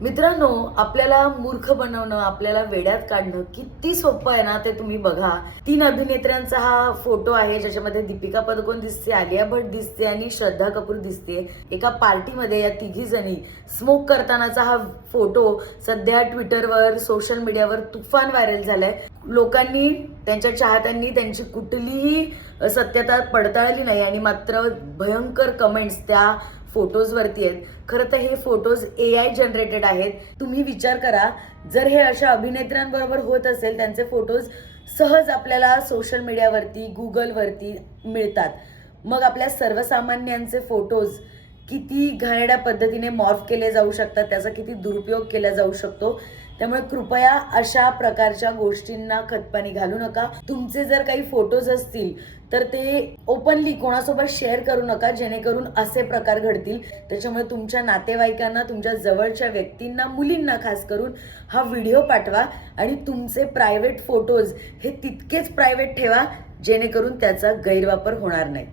मित्रांनो, आपल्याला मूर्ख बनवणं, आपल्याला वेड्यात काढणं किती सोपं आहे ना, ते तुम्ही बघा. 3 अभिनेत्र्यांचा हा फोटो आहे, ज्याच्यामध्ये दीपिका पदुकोण दिसते, आलिया भट दिसते आणि श्रद्धा कपूर दिसते. एका पार्टीमध्ये या तिघी जणी स्मोक करतानाचा हा फोटो सध्या ट्विटरवर, सोशल मीडियावर तुफान व्हायरल झालाय. लोकांनी, त्यांच्या चाहत्यांनी त्यांची कुठलीही सत्यता पडताळली नाही आणि मात्र भयंकर कमेंट्स त्या फोटोजवरती आहेत. खरं तर हे फोटोज AI जनरेटेड आहेत. तुम्ही विचार करा, जर हे अशा अभिनेत्र्यांबरोबर होत असेल, त्यांचे फोटोज सहज आपल्याला सोशल मीडियावरती, गुगलवरती मिळतात, मग आपल्या सर्वसामान्यांचे फोटोज किती घाणेरड्या पद्धतीने मॉर्फ केले जाऊ शकतात, त्याचा किती दुरुपयोग केला जाऊ शकतो. त्यामुळे कृपया अशा प्रकारच्या गोष्टींना खतपाणी घालू नका. तुमचे जर काही फोटोज असतील तर ते ओपनली कोणासोबत शेअर करू नका, जेणेकरून असे प्रकार घडतील. त्याच्यामुळे तुमच्या नातेवाईकांना, तुमच्या जवळच्या व्यक्तींना, मुलींना खास करून हा व्हिडिओ पाठवा आणि तुमचे प्रायव्हेट फोटोज हे तितकेच प्रायव्हेट ठेवा, जेणेकरून त्याचा गैरवापर होणार नाही.